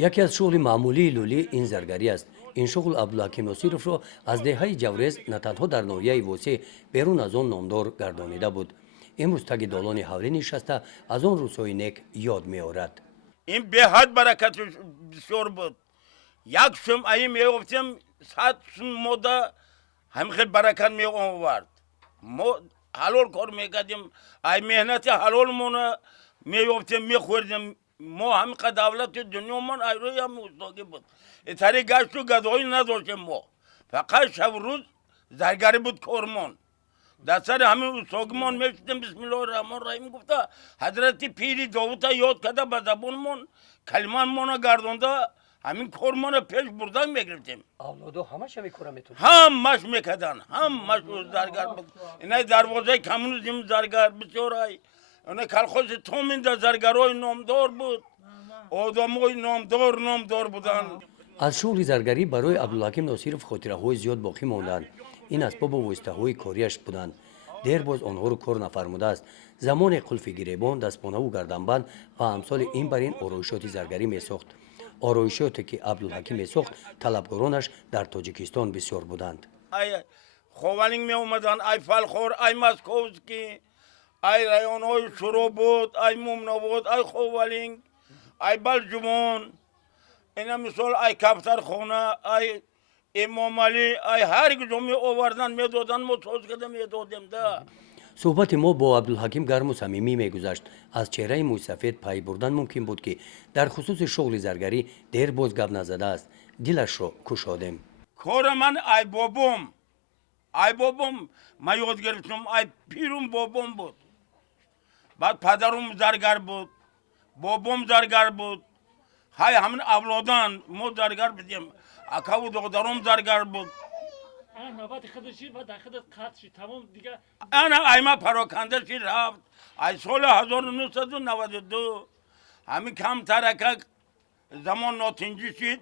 یکی از شغل معمولی لولی این زرگری است. این شغل عبدالحکیم نصیرов را از دهه جوریز نه تنها در ناحیه وسیع بیرون از آن نامدار گردانیده بود. امروز تگ دالان حولی نشسته از آن روزهای نیک یاد می‌آورد. این به حد برکتش بسیار بود. یک شم ای میگفتیم 100 موده هم خیلی برکت می آورد. ما حلال کار میکردیم، ای مهنت حلال مونه میگفتیم میخوردیم. ما هم که دولت دنیا من ایروی هم استاگی بود. اتری گشت و گدایی نداشتیم ما. فقط شب روز زرگری بود کارمان. در سر همین استاگمان میشتیم بسم الله الرحمن الرحیم گفته حضرت پیری داوود یاد کرده به زبانمون کلمان مانا گردانده همین کارمان پیش بردن میگرفتیم. اولادو همش همین کارا میتونن. همش میکردن، همش زرگر بود. اینا دروازه کمونیسم زرگر بسیارای. اینا کلخوش تومین در زرگرای نامدار بود. آدمای نامدار بودن. از شغل زرگری برای عبدالحکیم نصیرов خاطره‌های زیاد باقی ماندند. این اسباب و واسطه‌های کاریش بودند. دیر باز آنها رو کار نفرموده است. زمان قلف گریبان، دستپانه و گردنبند و امثال این بر این آرایشات زرگری میساخت. آرایشاتی که عبدالحکیم میساخت طلبکارانش در تاجیکستان بسیار بودند. ای خوالینگ می اومدن، ای فلخور، ای مسکوفسکی، ای رایان‌های شروع بود، ای مومنا بود، ای خوالینگ، ای بلجمون، اینا مثال ای کفتر خونه، ای امام علی، ای هر کجا می آوردن می دادن ما سوز کده می دادیم ده. صحبت ما با عبدالحکیم گرم و صمیمی میگذشت. از چهره موی سفید پی بردن ممکن بود که در خصوص شغل زرگری دیر باز گپ نزده است. دلش را گشادیم. کار من ای بابام ما یاد گرفتم، ای پیرم بابام بود. بعد پدرم زرگر بود، بابام زرگر بود. های همین اولادان ما زرگر بودیم. اکا و دخترم زرگر بود. نوبت خودشی و در خودت قطع شد تمام دیگه. انا ایما پراکنده شد رفت. ای سال 1992 همین کم ترکه زمان ناتنجی شد.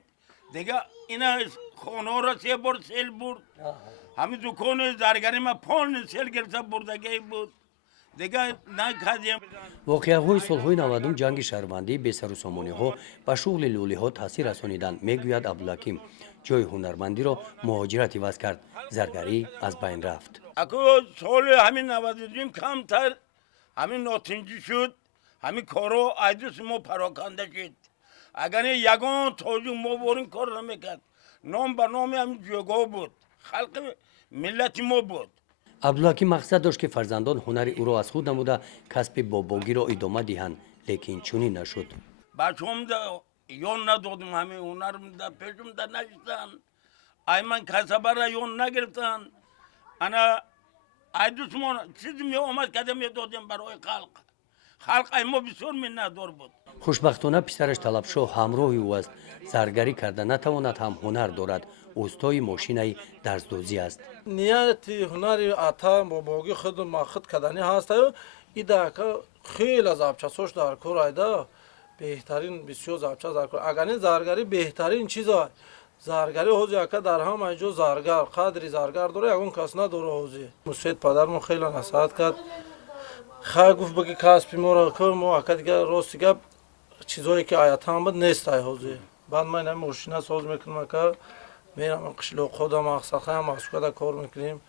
دیگه اینا خانه را 3 بار سیل برد. همین دکان زرگری ما 5 سیل گرفته بردگی بود. دیگه نکردیم. واقعه‌های سالهای 90 جنگ شهروندی به سر و سامانی‌ها و شغل لولی‌ها تاثیر رسانیدند. میگوید عبدالحکیم جای هنرمندی را مهاجرت عوض کرد. زرگری از بین رفت. اکو سال همین 92 کمتر همین ناتنجی شد. همین کارو ایدوس ما پراکنده شد. اگر یگان توجه ما بورین کار نمیکرد. نام به نام همین جگاه بود. خلق ملت ما بود. عبدالحکیم مقصد داشت که فرزندان هنر او را از خود نموده کسب باباگی را ادامه دهند، لیکن چنین نشد. بچه‌ام دا یون ندادم همین هنرم دا پیشم دا نشستن. ای من کسبه را یون نگرفتن. انا ایدوس ما چیزی می آمد کده می دادیم برای خلق ای ما بسیار منتدار بود. خوشبختانه پسرش طلبشاه همراه او است. زرگری کرده نتواند هم هنر دارد. استای ماشینی درزدوزی است. نیت هنری عطا باباگی خود ماخد کردنی هست. ایده که خیلی از آبچه‌سوش در کار ایده بهترین بسیار زبچه در کار. اگر این زرگری بهترین چیز است. زرگری هوزی که در همه جا زرگر قدری زرگر داره یگون کس نداره هوزی. مسعود پدرم خیلی نصیحت کرد. خیلی گفت بگی کسب ما را کار ما که دیگه راست دیگه چیزایی که آیت هم بود نیست هوزی. بعد من این ماشین ساز میکنم که میرم قشلو خودم اقصاخه هم اسکوده کار میکنیم.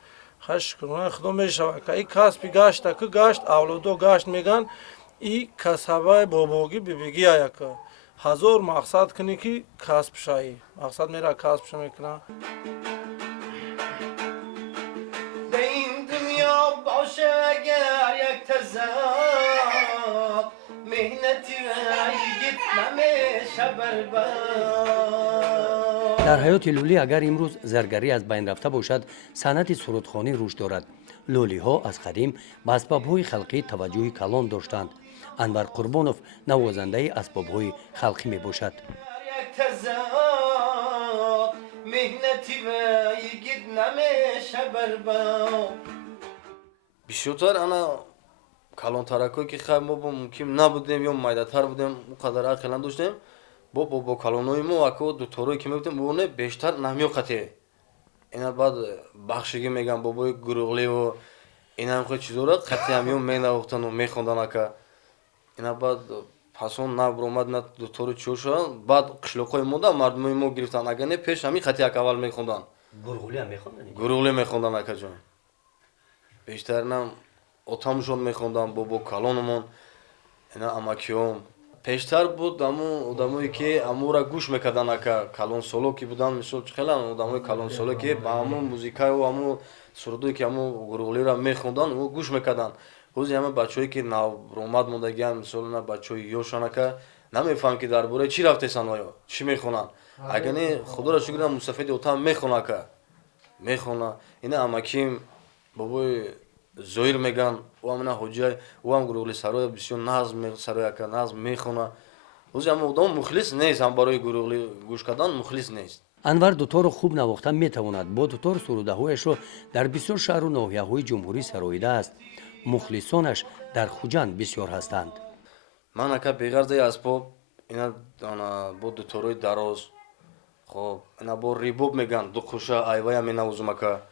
خش کنم خدا میشود که این کسبی گشت که گشت اولادو گشت میگن این کسبه باباگی ببگی آیا که 1000 مقصد کنی که کسب شایی مقصد میره کسب شو میکنه. این دنیا باشه اگر یک تزاد مهنتی یگید نمیشه برباد. در حیات لولی اگر امروز زرگری از بین رفته باشد صنعت سرودخوانی رشد دارد. لولی ها از قدیم به اسباب های خلقی توجه کلان داشتند. انور قربانوف نوازنده اسباب های خلقی می باشد. یک تزاد مهنتی یگید نمیشه برباد. بیشتر انا کلان ترکایی که خیلی ما با ممکن نبودیم یا مایدتر بودیم اونقدر عقل نداشتیم با کلانای ما اکو دوتاروی که میبودیم بونه بیشتر نمیوقته. اینا بعد بخشگی میگن بابای گروغلی و اینا هم خیلی چیزا را قطعی همیون مینواختن و میخوندن اکا. اینا بعد ҳасон на буромад на дутори чӯ шуд баъд қишлоқҳои мода мардумои мо гирифтан агар не пеш ҳамин хати якаввал мехондан гурғулӣ ҳам мехондан гуруғлӣ мехондан акаҷон бештаринам отамушон мехондан бобо калонумон ина амакиём пештар буд аму одамое ки амура гӯш мекардан ака калонсоло ки буданд мисол хелан одамои калонсоло ки ба аму музикаю аму сурудое ки аму гуруғлиро мехондан ӯ гӯш мекардан ҳози ҳама бачаҳое ки навромад мондагианд мисол ина бачаҳои ёшан ака намефаҳманд ки дар бораи чӣ рафтесан оё чӣ мехонанд агар не худоро шукр мусафеди отам мехона ака мехона ина амаким бобои зоир меган ӯ ҳам ина ҳоҷиа ӯ ҳам гуруғли сароя бисёр назм сароя ака назм мехона ҳози ҳама одам мухлис нест ҳам барои гуруғлӣ гӯш кардан мухлис нест анвар дуторо хуб навохта метавонад бо дутор сурудаҳояшро дар бисёр шаҳру ноҳияҳои ҷумҳурӣ сароидааст мухлисонаш дар хуҷанд бисёр ҳастанд ман ака беғарзаи асбоб ина бо дуторои дароз хоб ина бо рибоб меган дуқуша айвая менавозум ака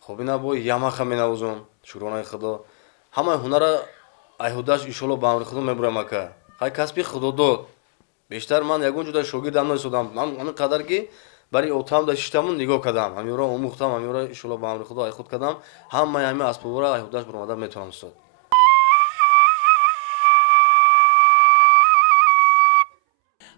хоб ина бо ямаха менавозум шукронаи худо ҳамаи ҳунара айҳудаш иншоалло ба амри худо мебурам ака хай касби худодод бештар ман ягон ҷуда шогирдам наистодам ман ҳамин қадар ки бари отам да шиштамон нигоҳ кардам ҳамиёра омӯхтам ҳамиёра иншоалло ба амри худо айхуд кардам ҳамаи ҳамин асбобро айҳудаш буромада метавонам истод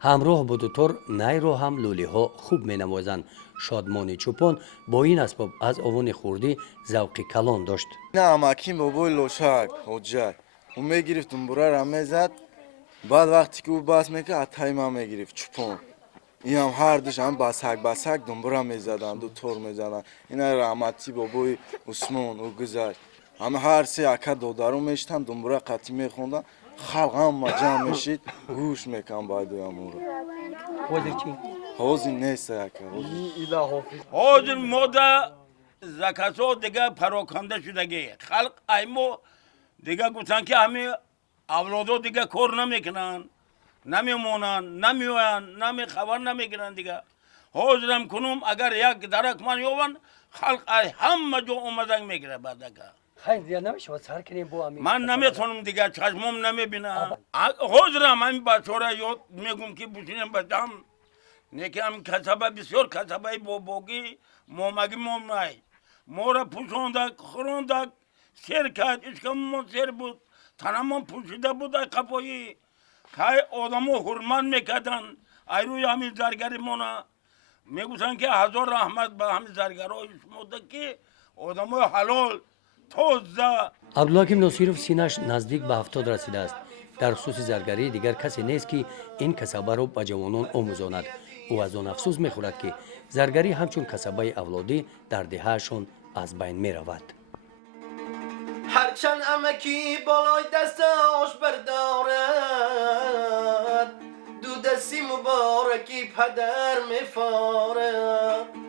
ҳамроҳ бо дутор найро ҳам лӯлиҳо хуб менавозанд шодмони чӯпон бо ин асбоб аз овони хурдӣ завқи калон дошт ина амаким бобои лошак ҳоҷак ӯ мегирифт думбурара мезад баъд вақте ки ӯ бас мекард атаи ман мегирифт чӯпон инам ҳардуш ҳам басак думбура мезаданд дутор мезаданд ина раҳмати бобои усмон ӯ гузашт ҳама ҳар се ака додару мештанд думбура қатӣ мехонданд халқ ҳама ҷамъ мешид гӯш мекан байдои амуро ҳозир нест ака ҳозир мода закасо дига пароканда шудагӣ халқ аймо дига гуфтанд ки ҳамин авлодо дига кор намекунанд намемонанд намеоянд хабар намегиранд дига ҳозирам кунум агар як дарак ман ёбанд халқ ай ҳама ҷо омаданг мегирад баъдака ман наметонам дига чашмом намебинам ҳозирам ҳамин бачаҳоро ёд мегум ки бушинем ба ҷамъ неки ҳамин касаба бисёр касабаи бобогӣ момагӣ момнай моро пӯшондак хӯрондак сер кард ишкамон сер буд танамон пӯшида буд ай қафоӣ кай одамо ҳурмат мекарданд ай рӯи ҳамин заргари мона мегӯфтанд ки ҳазор раҳмат ба ҳамин заргарҳои шумода ки одамои ҳалол тоза абдулҳаким носиров синаш наздик ба 70 расидааст дар хусуси заргарӣ дигар касе нест ки ин касабаро ба ҷавонон омӯзонад ӯ аз он афсӯс мехӯрад ки заргарӣ ҳамчун касабаи авлодӣ дар деҳаашон аз байн меравад هرچند امکی بالای دستاش بردارد دو دستی مبارکی پدر میفارد